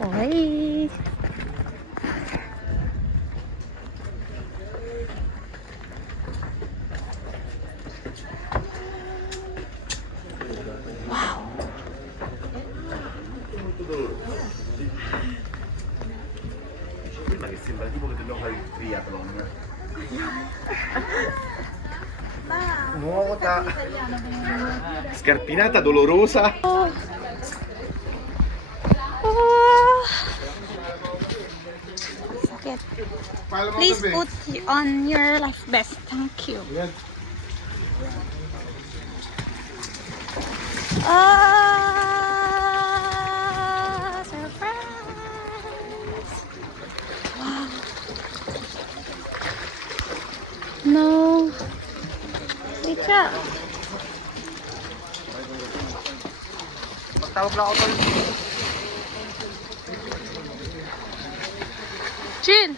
Okay. Prima che sembra tipo che dobbiamo fare il triathlon. Nuota scarpinata dolorosa. Sakit. Please put on your life vest. Thank you. Surprise! Wow. No. Richa. Tawag na ako tol. Chill.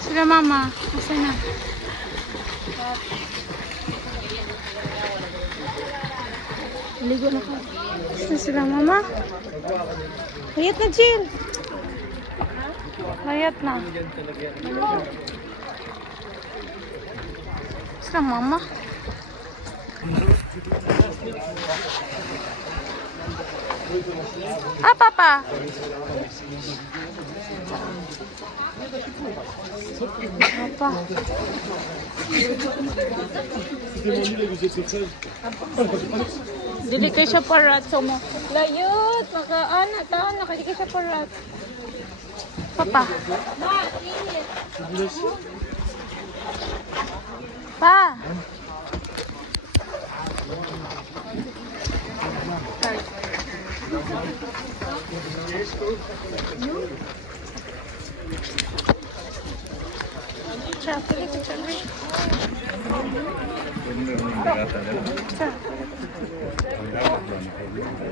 Sila mama. Asa na? Ligo na ka. Asa sila mama? Layat na, Jill. Layat na. Sila mama? Ah, papa. Papa. Dili kay siya parat so mo. Layot, makaana ta, nakadi kay siya parat. Papa. Pa.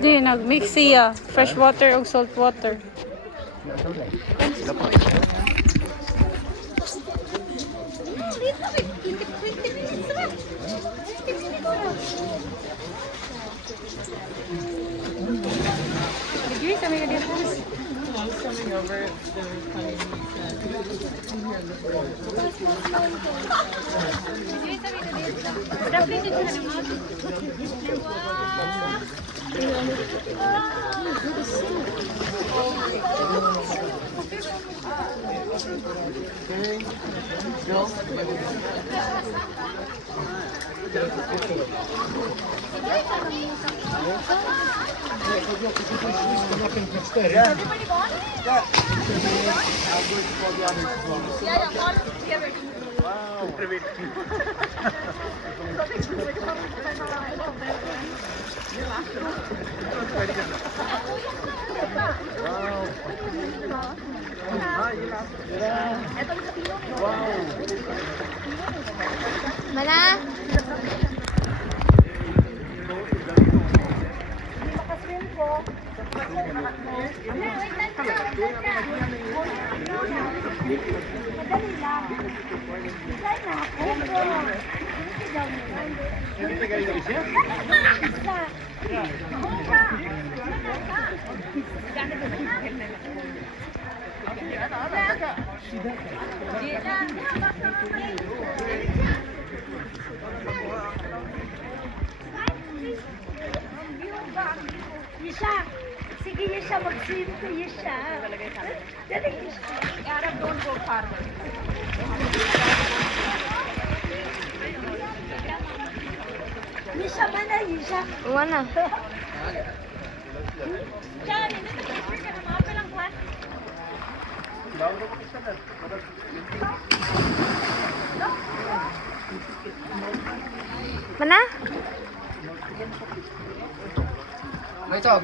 Di, nag-mix siya. Fresh water o salt water. Mana? Yesha, sige Yesha, mag-swim ka Yesha. Dali Yesha. Arab, don't go far. Yesha, mana Yesha? Mana? Diyan, nasa-picture ka na mga palang kwan. Mana? May tog.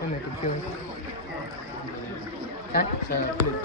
Ano, thank you. Saan? Sa flute.